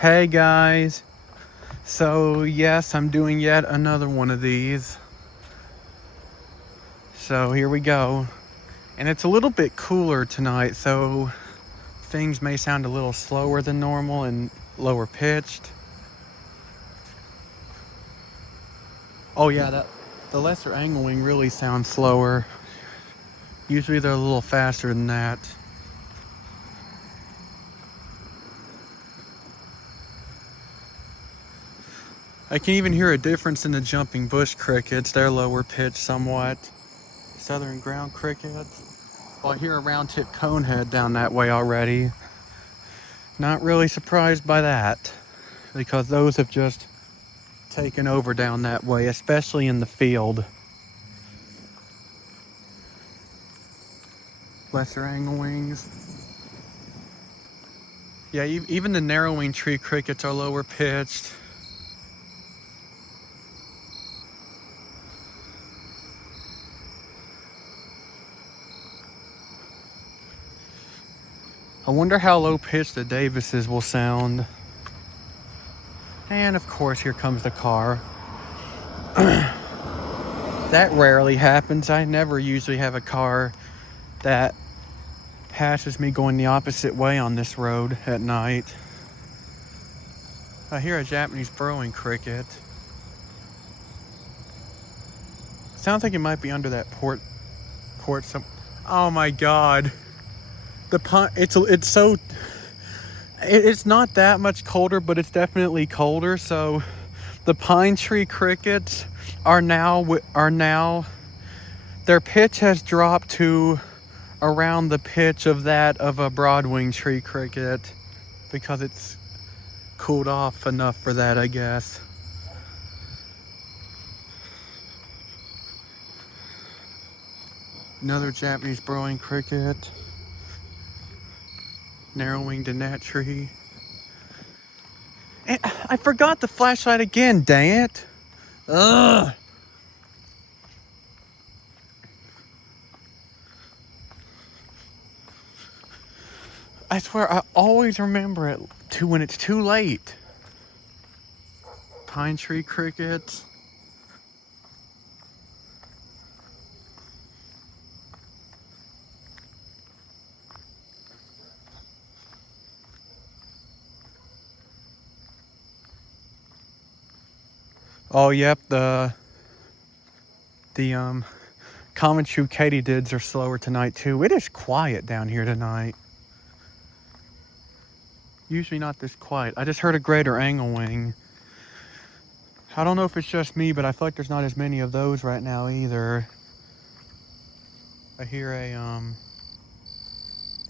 Hey guys, so yes, I'm doing yet another one of these. So here we go. And it's a little bit cooler tonight, so things may sound a little slower than normal and lower pitched. Oh yeah, the lesser angling really sounds slower. Usually they're a little faster than that. I can even hear a difference in the jumping bush crickets. They're lower pitched somewhat. Southern ground crickets. Well, I hear a round tip conehead down that way already. Not really surprised by that, because those have just taken over down that way, especially in the field. Lesser anglewings. Yeah, even the narrowing tree crickets are lower pitched. I wonder how low pitched the Davises will sound. And of course, here comes the car. That rarely happens. I never usually have a car that passes me going the opposite way on this road at night. I hear a Japanese burrowing cricket. Sounds like it might be under that port some. Oh my god. It's not that much colder, but it's definitely colder. So the pine tree crickets are now their pitch has dropped to around the pitch of that of a broadwing tree cricket, because it's cooled off enough for that, I guess. Another Japanese burrowing cricket. Narrow-winged gnat tree. And I forgot the flashlight again, dang it. Ugh. I swear, I always remember it when it's too late. Pine tree crickets. Oh, yep, the common true katydids are slower tonight too. It is quiet down here tonight. Usually not this quiet. I just heard a greater anglewing. I don't know if it's just me, but I feel like there's not as many of those right now either. I hear a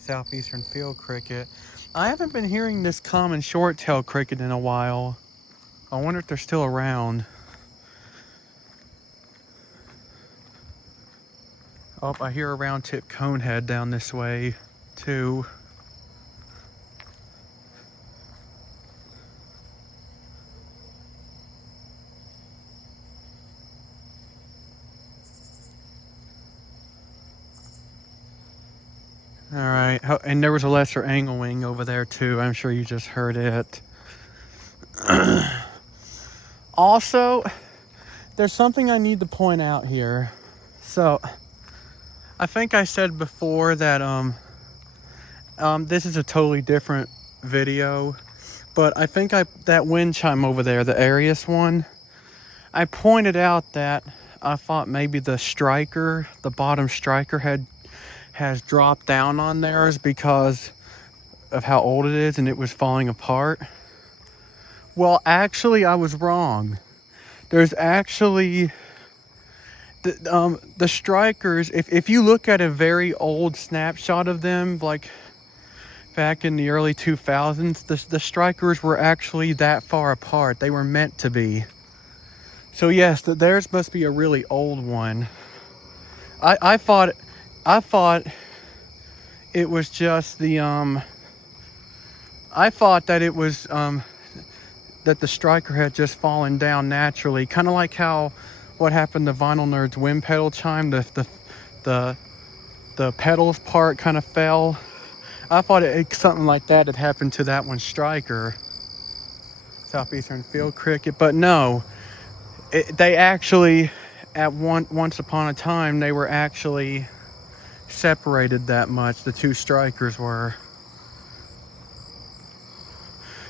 southeastern field cricket. I haven't been hearing this common short-tailed cricket in a while. I wonder if they're still around. Oh, I hear a round-tip conehead down this way too. All right, and there was a lesser anglewing over there too. I'm sure you just heard it. Also, there's something I need to point out here. So, I think I said before that this is a totally different video, but I think that wind chime over there, the Arius one, I pointed out that I thought maybe the bottom striker has dropped down on theirs because of how old it is and it was falling apart. Well, actually, I was wrong. There's actually the strikers. If you look at a very old snapshot of them, like back in the early 2000s, the strikers were actually that far apart. They were meant to be. So yes, theirs must be a really old one. I thought it was just the I thought that it was that the striker had just fallen down naturally, kind of like what happened to Vinyl Nerd's wind pedal chime. The pedals part kind of fell. I thought something like that had happened to that one striker. Southeastern field cricket, but no, they actually, once upon a time, they were actually separated that much. The two strikers were.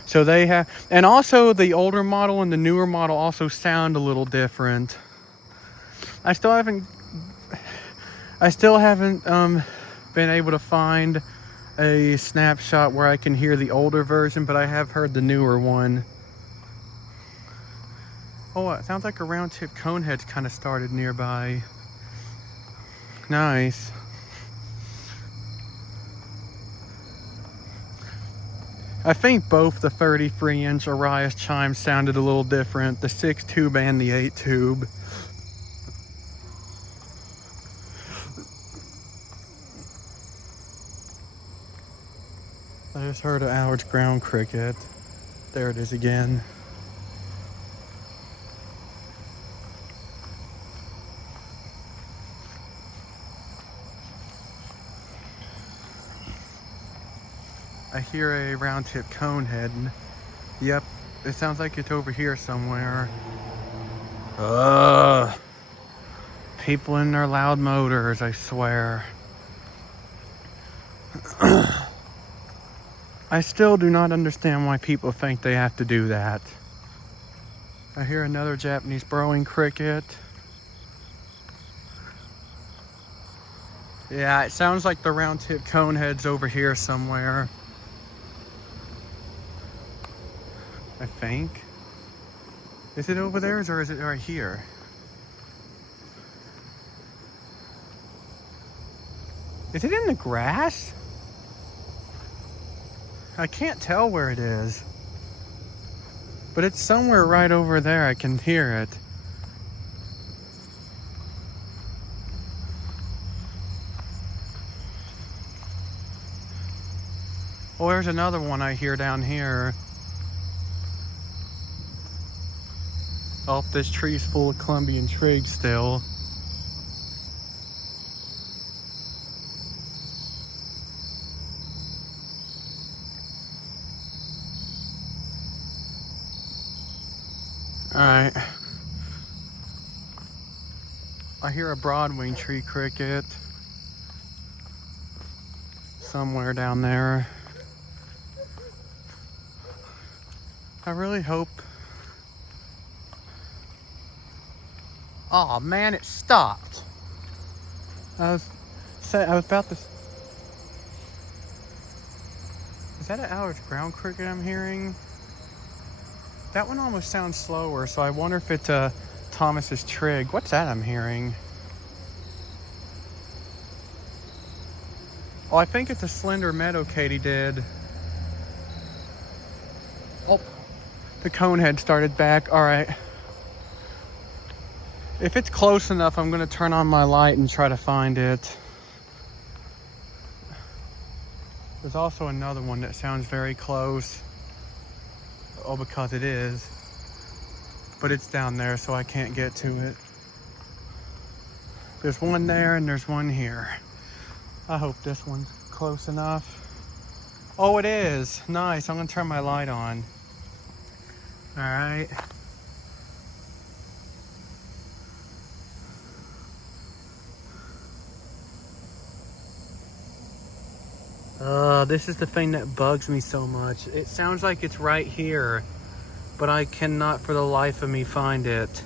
So they have, and also the older model and the newer model also sound a little different. I still haven't been able to find a snapshot where I can hear the older version, but I have heard the newer one. Oh, it sounds like a round tip conehead's kind of started nearby. Nice. I think both the 33-inch Arias chimes sounded a little different, the 6 tube and the 8 tube. I just heard an Allard's ground cricket. There it is again. I hear a round tip conehead. Yep, it sounds like it's over here somewhere. People in their loud motors, I swear. I still do not understand why people think they have to do that. I hear another Japanese burrowing cricket. Yeah, it sounds like the round tip conehead's over here somewhere. I think. Is it over there or is it right here? Is it in the grass? I can't tell where it is. But it's somewhere right over there. I can hear it. Oh, there's another one I hear down here. Oh, this tree's full of Columbian trig still. Alright. I hear a broadwing tree cricket somewhere down there. I really hope. Oh man, it stopped. I was about to. Is that an Allard's ground cricket I'm hearing? That one almost sounds slower, so I wonder if it's Thomas's trig. What's that I'm hearing? Oh, I think it's a slender meadow katydid. Oh, the conehead started back. All right. If it's close enough, I'm going to turn on my light and try to find it. There's also another one that sounds very close. Oh, because it is. But it's down there, so I can't get to it. There's one there and there's one here. I hope this one's close enough. Oh, it is. Nice. I'm going to turn my light on. All right. This is the thing that bugs me so much. It sounds like it's right here, but I cannot for the life of me find it.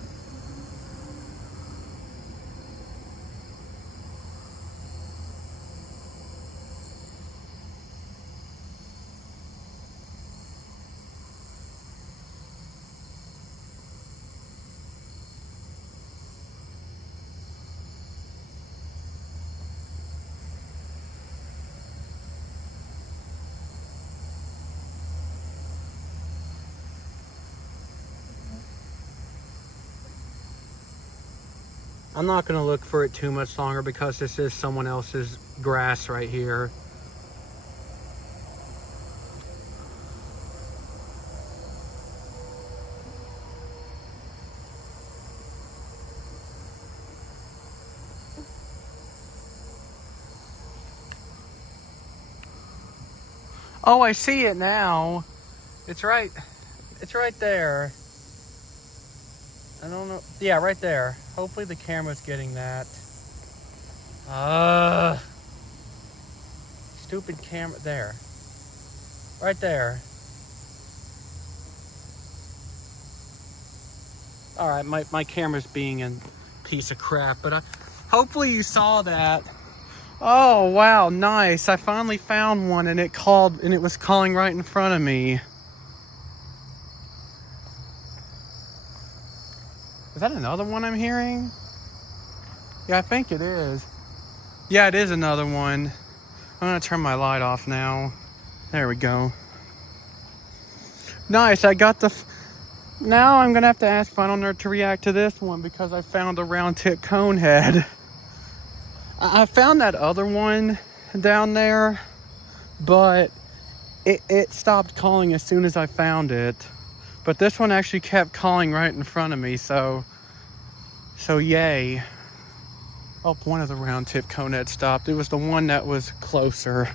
I'm not going to look for it too much longer because this is someone else's grass right here. Oh, I see it now. It's right. It's right there. I don't know. Yeah, right there. Hopefully the camera's getting that. Stupid camera. There. Right there. Alright, my camera's being a piece of crap, but hopefully you saw that. Oh, wow, nice. I finally found one and it was calling right in front of me. Is that another one I'm hearing? Yeah, I think it is. Yeah, it is another one. I'm gonna turn my light off now. There we go. Nice, I got now I'm gonna have to ask Final Nerd to react to this one because I found a round tip cone head. I found that other one down there, but it stopped calling as soon as I found it. But this one actually kept calling right in front of me, so yay. Oh, one of the round tip cone heads stopped. It was the one that was closer.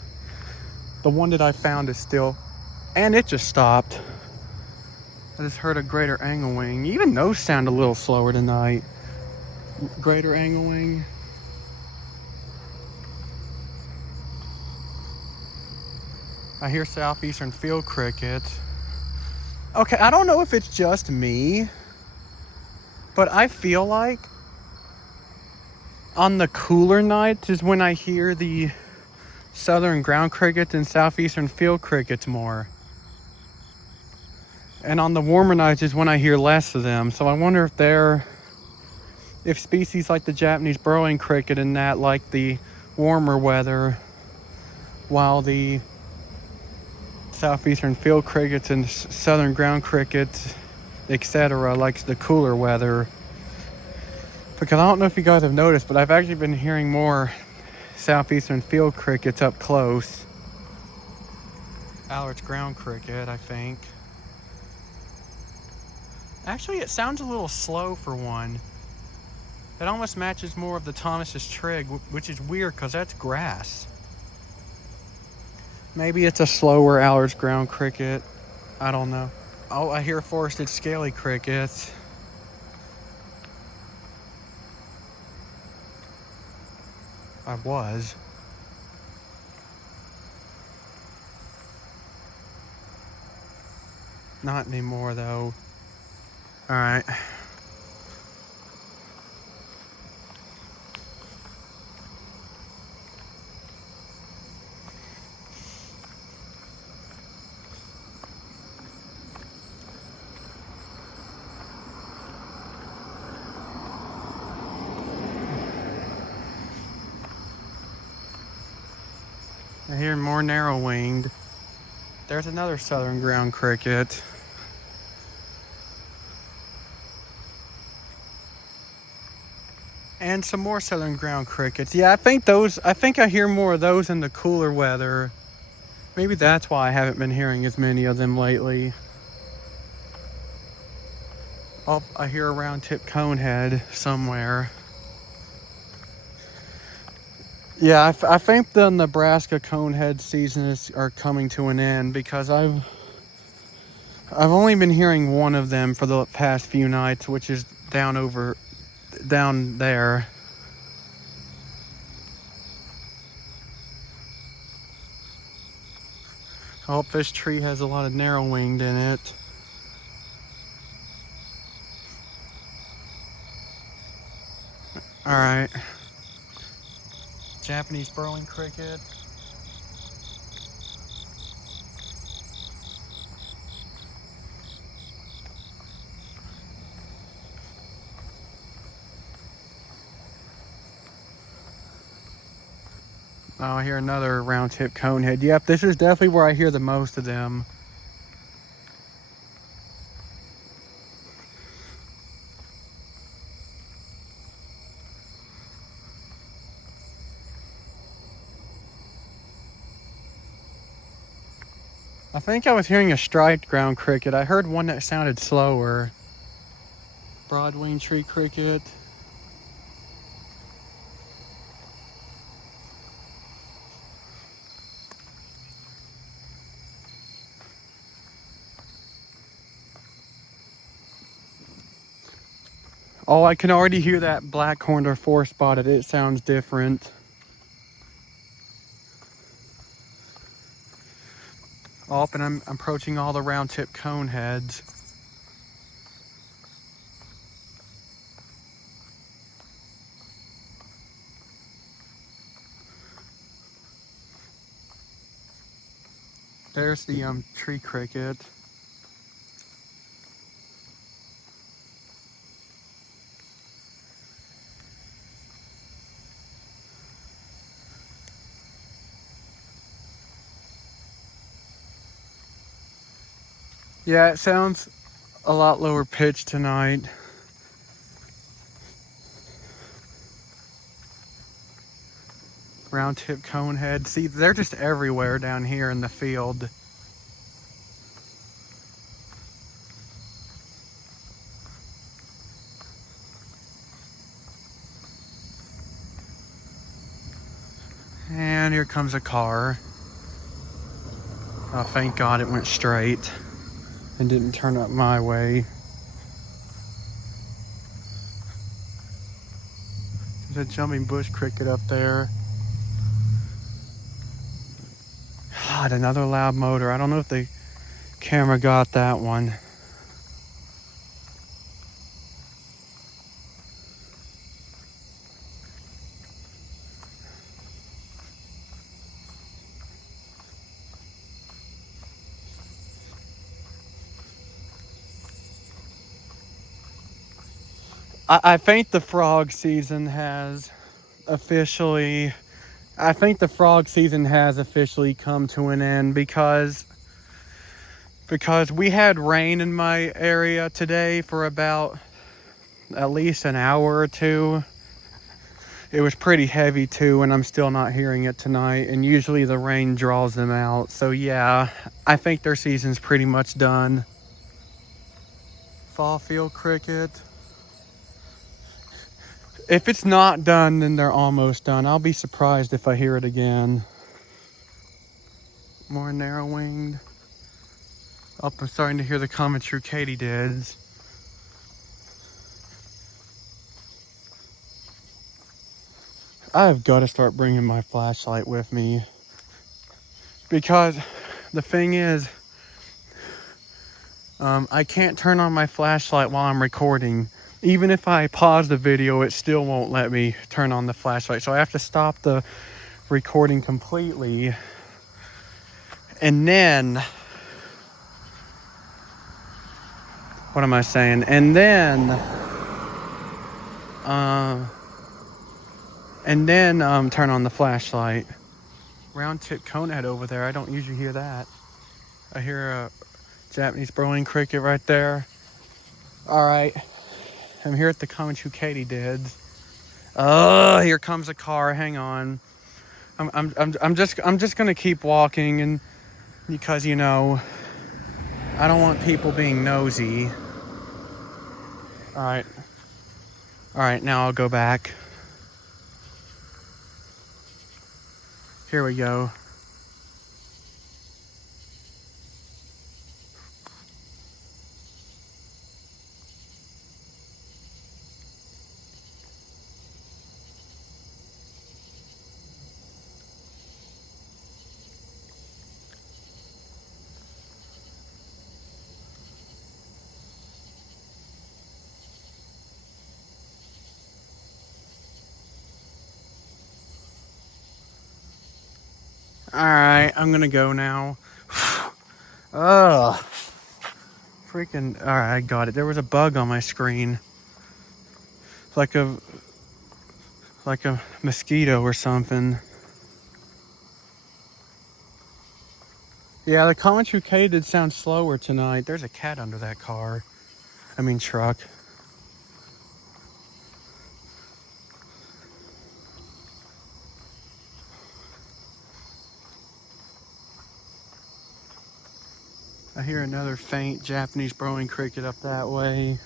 The one that I found is still, and it just stopped. I just heard a greater angle wing. Even those sound a little slower tonight. Greater angle wing. I hear southeastern field cricket. Okay, I don't know if it's just me, but I feel like on the cooler nights is when I hear the southern ground crickets and southeastern field crickets more. And on the warmer nights is when I hear less of them. So I wonder if species like the Japanese burrowing cricket and that like the warmer weather, while the southeastern field crickets and southern ground crickets, etc., likes the cooler weather. Because I don't know if you guys have noticed, but I've actually been hearing more southeastern field crickets up close. Allard's ground cricket, I think. Actually, it sounds a little slow for one. It almost matches more of the Thomas's trig, which is weird because that's grass. Maybe it's a slower Allard's ground cricket. I don't know. Oh, I hear forested scaly crickets. I was. Not anymore though. Alright. I hear more narrow-winged. There's another southern ground cricket. And some more southern ground crickets. Yeah, I think I hear more of those in the cooler weather. Maybe that's why I haven't been hearing as many of them lately. Oh, I hear a round tip conehead somewhere. Yeah, I think the Nebraska conehead season are coming to an end because I've only been hearing one of them for the past few nights, which is down there. I hope this tree has a lot of narrow-winged in it. Alright. Japanese burrowing cricket. Oh, I hear another round tip conehead. Yep, this is definitely where I hear the most of them. I think I was hearing a striped ground cricket. I heard one that sounded slower. Broadwing tree cricket. Oh, I can already hear that black-horned or four-spotted. It sounds different. Oh, and I'm approaching all the round-tip cone heads. There's the tree cricket. Yeah, it sounds a lot lower pitched tonight. Round tip conehead. See, they're just everywhere down here in the field. And here comes a car. Oh, thank God it went straight and didn't turn up my way. There's a jumping bush cricket up there. God, another loud motor. I don't know if the camera got that one. I think the frog season has officially come to an end because we had rain in my area today for about at least an hour or two. It was pretty heavy too, and I'm still not hearing it tonight, and usually the rain draws them out. So yeah, I think their season's pretty much done. Fall field cricket. If it's not done, then they're almost done. I'll be surprised if I hear it again. More narrow-winged. Oh, I'm starting to hear the common true katydids. I've got to start bringing my flashlight with me. Because the thing is, I can't turn on my flashlight while I'm recording. Even if I pause the video, it still won't let me turn on the flashlight. So I have to stop the recording completely. And then, what am I saying? And then turn on the flashlight. Round tip conehead over there. I don't usually hear that. I hear a Japanese burrowing cricket right there. All right, I'm here at the common true katydids. Oh, here comes a car. Hang on. I'm just gonna keep walking, and because I don't want people being nosy. All right. Now I'll go back. Here we go. All right, I'm gonna go now. Ugh. Freaking. All right, I got it. There was a bug on my screen. Like a mosquito or something. Yeah, the common true katydid sounds slower tonight. There's a cat under that car. Truck. I hear another faint Japanese burrowing cricket up that way.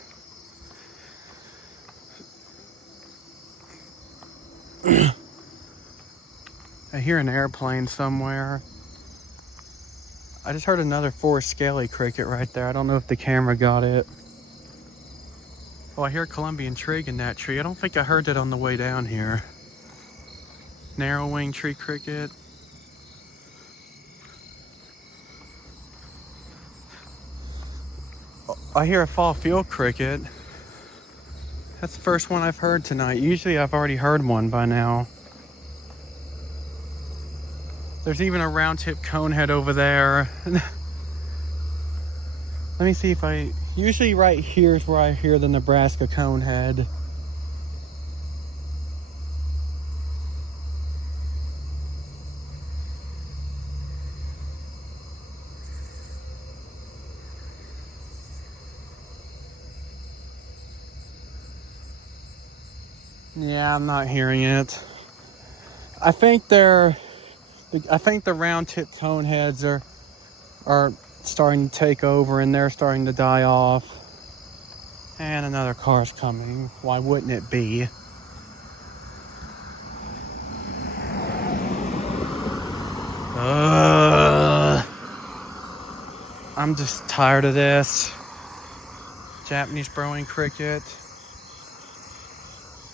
I hear an airplane somewhere. I just heard another forest scaly cricket right there. I don't know if the camera got it. Oh, I hear Colombian trig in that tree. I don't think I heard that on the way down here. Narrow-winged tree cricket. I hear a fall field cricket. That's the first one I've heard tonight. Usually I've already heard one by now. There's even a round-tip conehead over there. Let me see if I... Usually right here is where I hear the Nebraska conehead. Yeah, I'm not hearing it. I think the round-tip coneheads are starting to take over and they're starting to die off. And another car's coming. Why wouldn't it be? I'm just tired of this. Japanese burrowing cricket.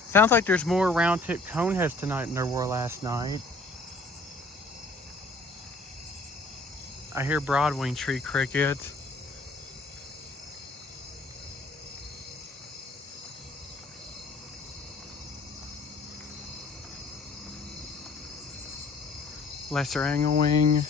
Sounds like there's more round-tip coneheads tonight than there were last night. I hear broadwing tree cricket. Lesser anglewing.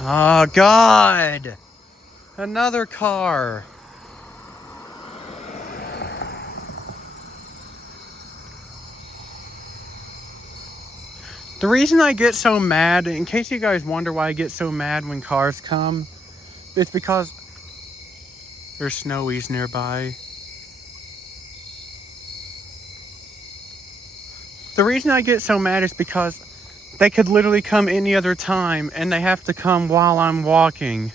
Oh, God! Another car! The reason I get so mad, in case you guys wonder why I get so mad when cars come, it's because there's snowies nearby. The reason I get so mad is because they could literally come any other time and they have to come while I'm walking.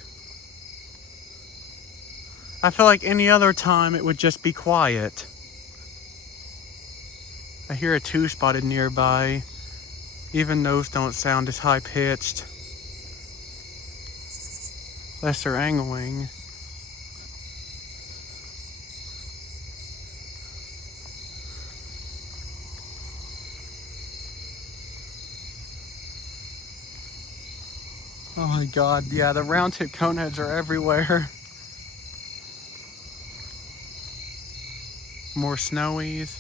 I feel like any other time it would just be quiet. I hear a two-spotted nearby. Even those don't sound as high-pitched. Lesser anglewing. Oh my God, yeah, the round-tip coneheads are everywhere. More snowies.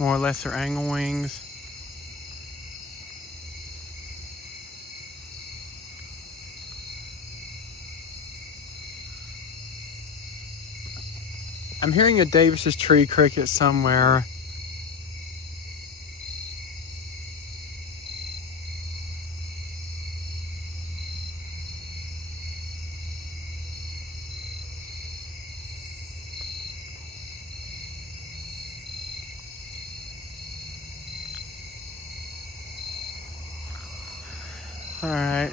More lesser anglewings. I'm hearing a Davis's tree cricket somewhere. All right.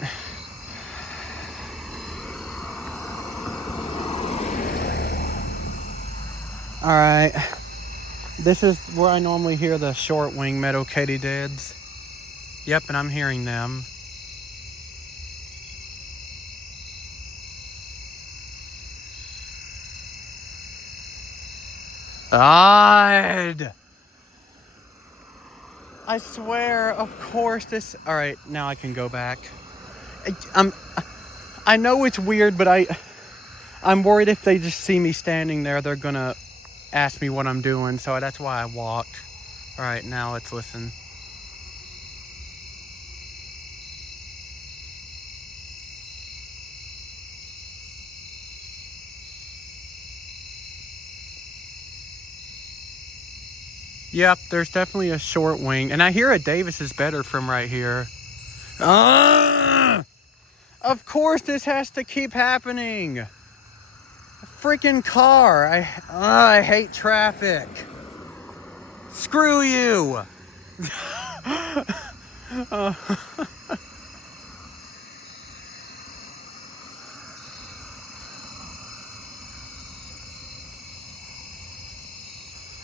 All right. This is where I normally hear the short-winged meadow katydids. Yep, and I'm hearing them. God! I swear, of course this... All right, now I can go back. I know it's weird, but I'm worried if they just see me standing there, they're gonna ask me what I'm doing, so that's why I walked. All right, now let's listen. Yep, there's definitely a short wing, and I hear a Davis is better from right here. Of course this has to keep happening. A freaking car. I hate traffic. Screw you.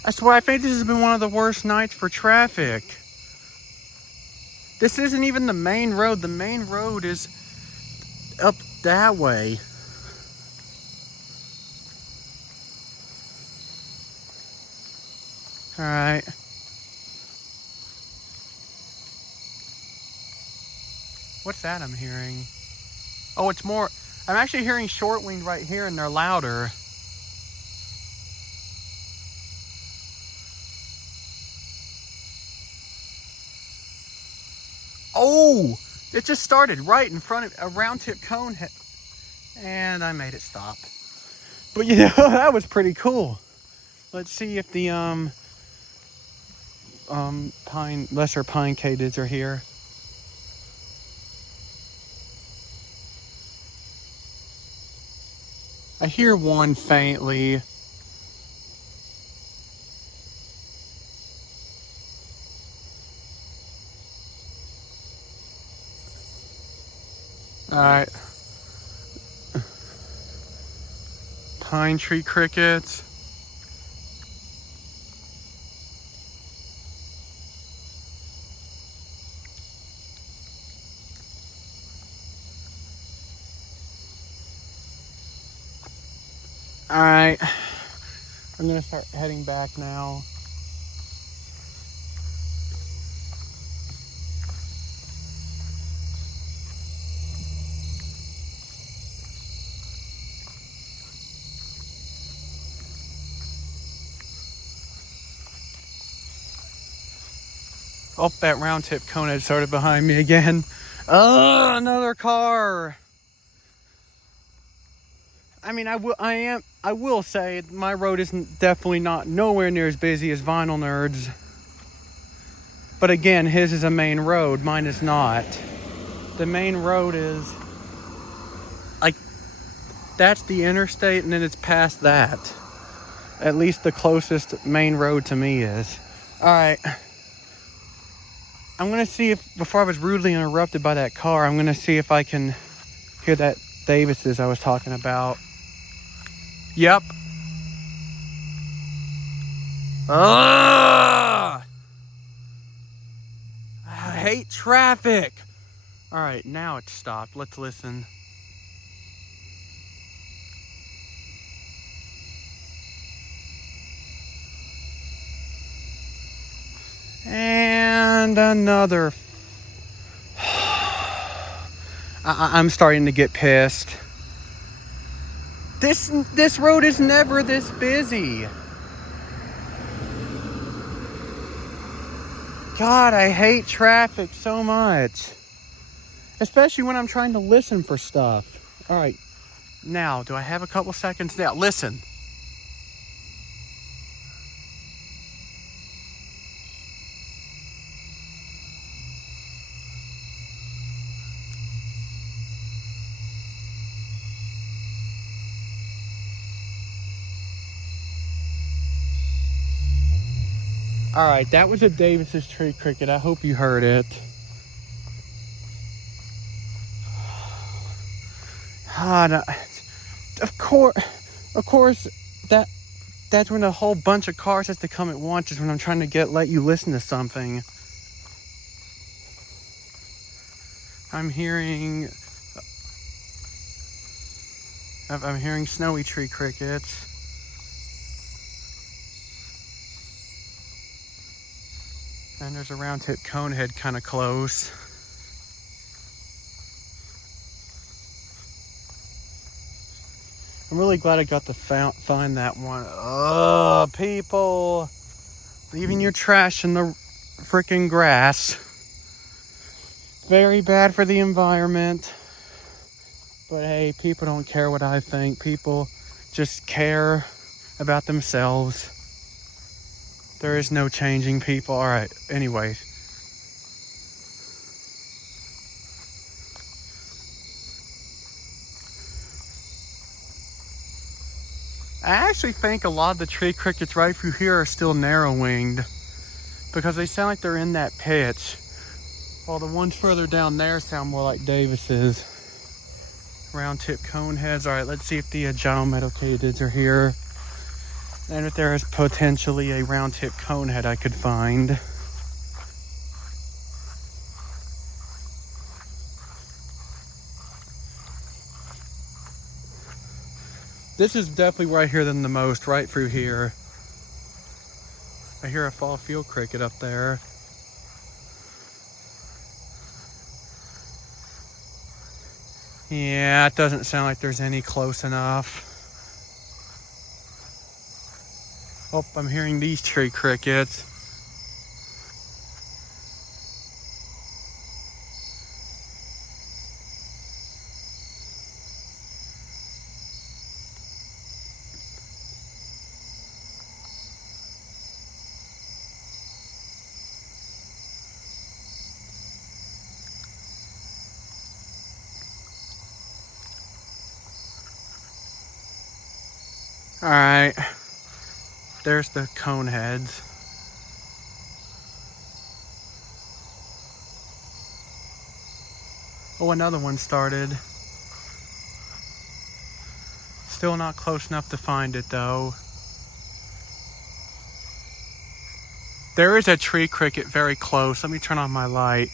I swear, I think this has been one of the worst nights for traffic. This isn't even the main road. The main road is up that way. All right. What's that I'm hearing? Oh, it's more. I'm actually hearing short winged right here, and they're louder. Oh, it just started right in front of a round tip cone, and I made it stop. But you know, that was pretty cool. Let's see if the lesser pine katydids are here. I hear one faintly. All right. Pine tree crickets. All right. I'm gonna start heading back now. Oh, that round tip cone had started behind me again. Oh, another car. I mean, I will say my road isn't definitely not nowhere near as busy as Vinyl Nerd's. But again, his is a main road, mine is not. The main road is like, that's the interstate, and then it's past that. At least the closest main road to me is. All right. I'm gonna see if, before I was rudely interrupted by that car, I'm gonna see if I can hear that Davis's I was talking about. Yep. Ugh! I hate traffic. All right, now it's stopped. Let's listen. And another. I'm starting to get pissed. This road is never this busy. God, I hate traffic so much. Especially when I'm trying to listen for stuff. All right, now, do I have a couple seconds? Now, listen. All right, that was a Davis's tree cricket. I hope you heard it. Of course, that's when a whole bunch of cars has to come at once. Is when I'm trying to let you listen to something. I'm hearing snowy tree crickets. And there's a round tip conehead kind of close. I'm really glad I got to find that one. Ugh, people leaving your trash in the freaking grass. Very bad for the environment. But hey, people don't care what I think. People just care about themselves. There is no changing people. All right, anyways. I actually think a lot of the tree crickets right through here are still narrow-winged because they sound like they're in that pitch, while the ones further down there sound more like Davis's. Round-tip coneheads. All right, let's see if the giant metal katydids are here, and if there is potentially a round-tip conehead I could find. This is definitely where I hear them the most, right through here. I hear a fall field cricket up there. Yeah, it doesn't sound like there's any close enough. Oh, I'm hearing these tree crickets. All right, there's the coneheads. Oh, another one started. Still not close enough to find it though. There is a tree cricket very close. Let me turn on my light.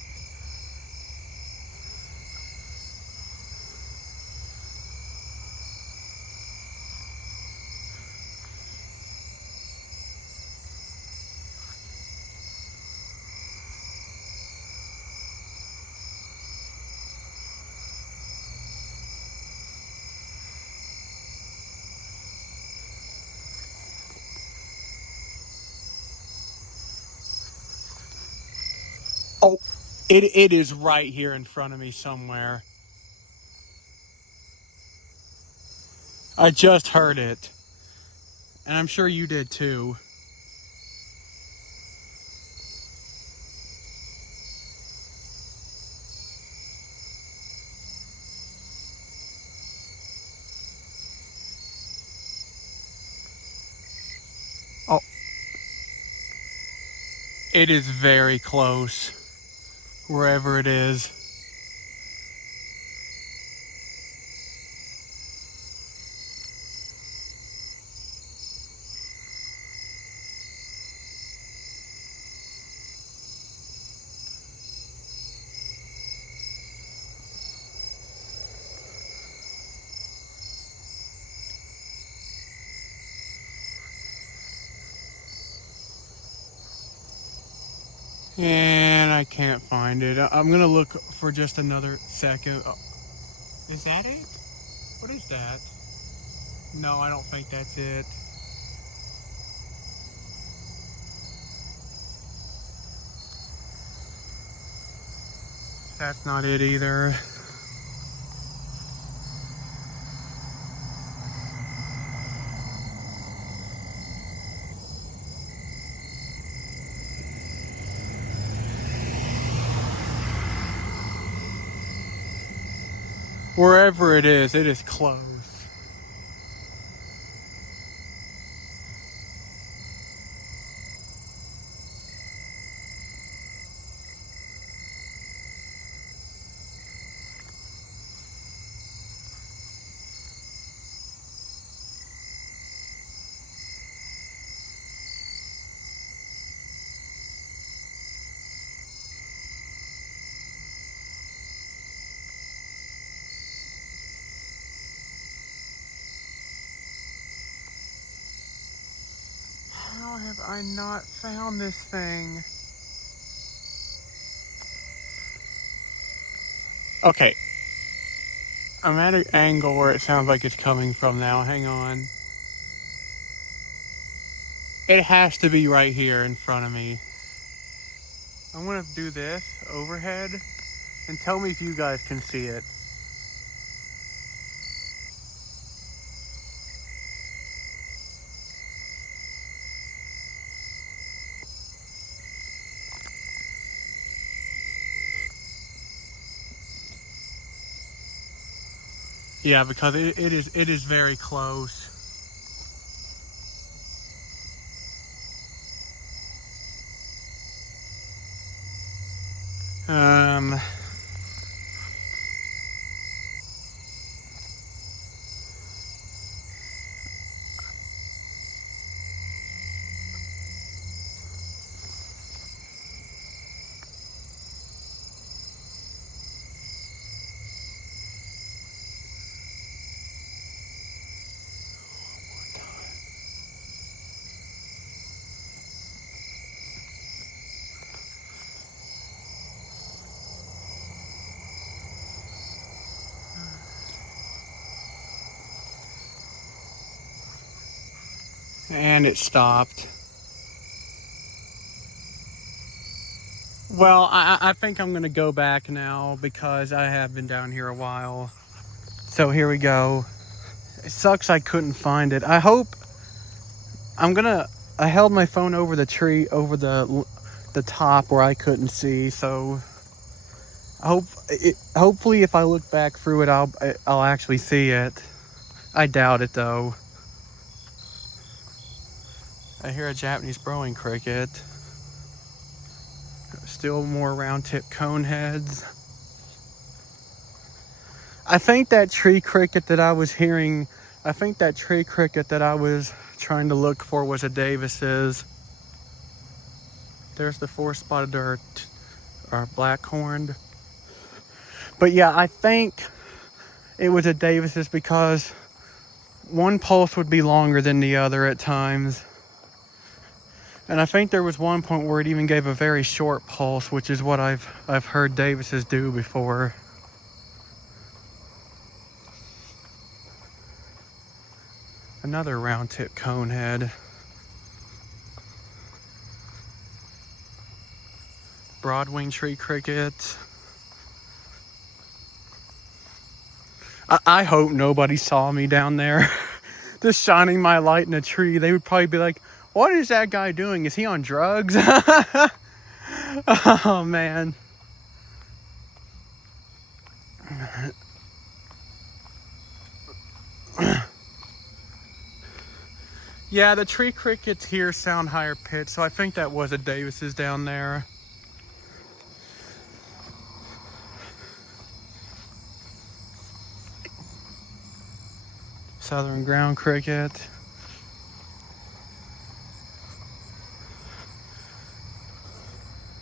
Oh, it is right here in front of me somewhere. I just heard it. And I'm sure you did too. Oh, it is very close, wherever it is. And I can't find it. I'm gonna look for just another second. Oh, is that it? What is that? No, I don't think that's it. That's not it either. Wherever it is close. How have I not found this thing? Okay, I'm at an angle where it sounds like it's coming from now. Hang on. It has to be right here in front of me. I'm gonna do this overhead and tell me if you guys can see it. Yeah, because it is very close. Um, and it stopped. Well, I think I'm gonna go back now because I have been down here a while. So here we go. It sucks I couldn't find it. I held my phone over the tree, over the top where I couldn't see. So hopefully if I look back through it, I'll actually see it. I doubt it though. I hear a Japanese burrowing cricket. Still more round tip cone heads. I think that tree cricket that I was hearing, I think that tree cricket that I was trying to look for was a Davis's. There's the 4-spotted or black-horned. But yeah, I think it was a Davis's because one pulse would be longer than the other at times. And I think there was one point where it even gave a very short pulse, which is what I've heard Davis's do before. Another round tip cone head. Broadwing tree cricket. I hope nobody saw me down there just shining my light in a tree. They would probably be like, what is that guy doing? Is he on drugs? Oh, man. Yeah, the tree crickets here sound higher pitched, so I think that was a Davis's down there. Southern ground cricket.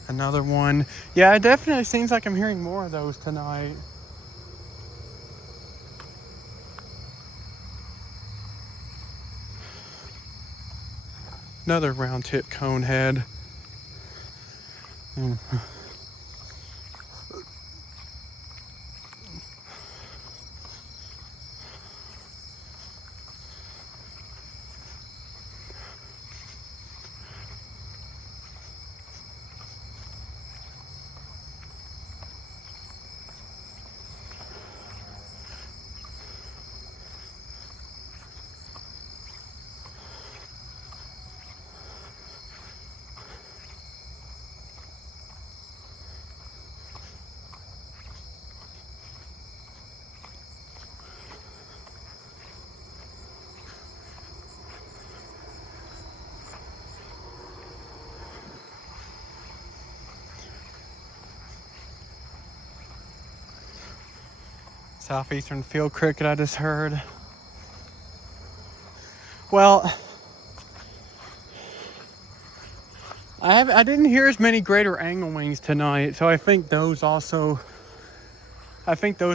Another one. Yeah, it definitely seems like I'm hearing more of those tonight. Another round tip cone head. Southeastern field cricket I just heard. Well, I didn't hear as many greater anglewings tonight, so I think those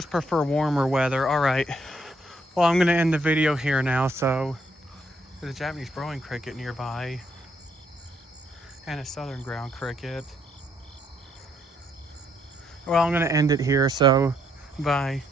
prefer warmer weather. All right. Well, I'm gonna end the video here now. So there's a Japanese burrowing cricket nearby and a southern ground cricket. Well, I'm gonna end it here. So bye.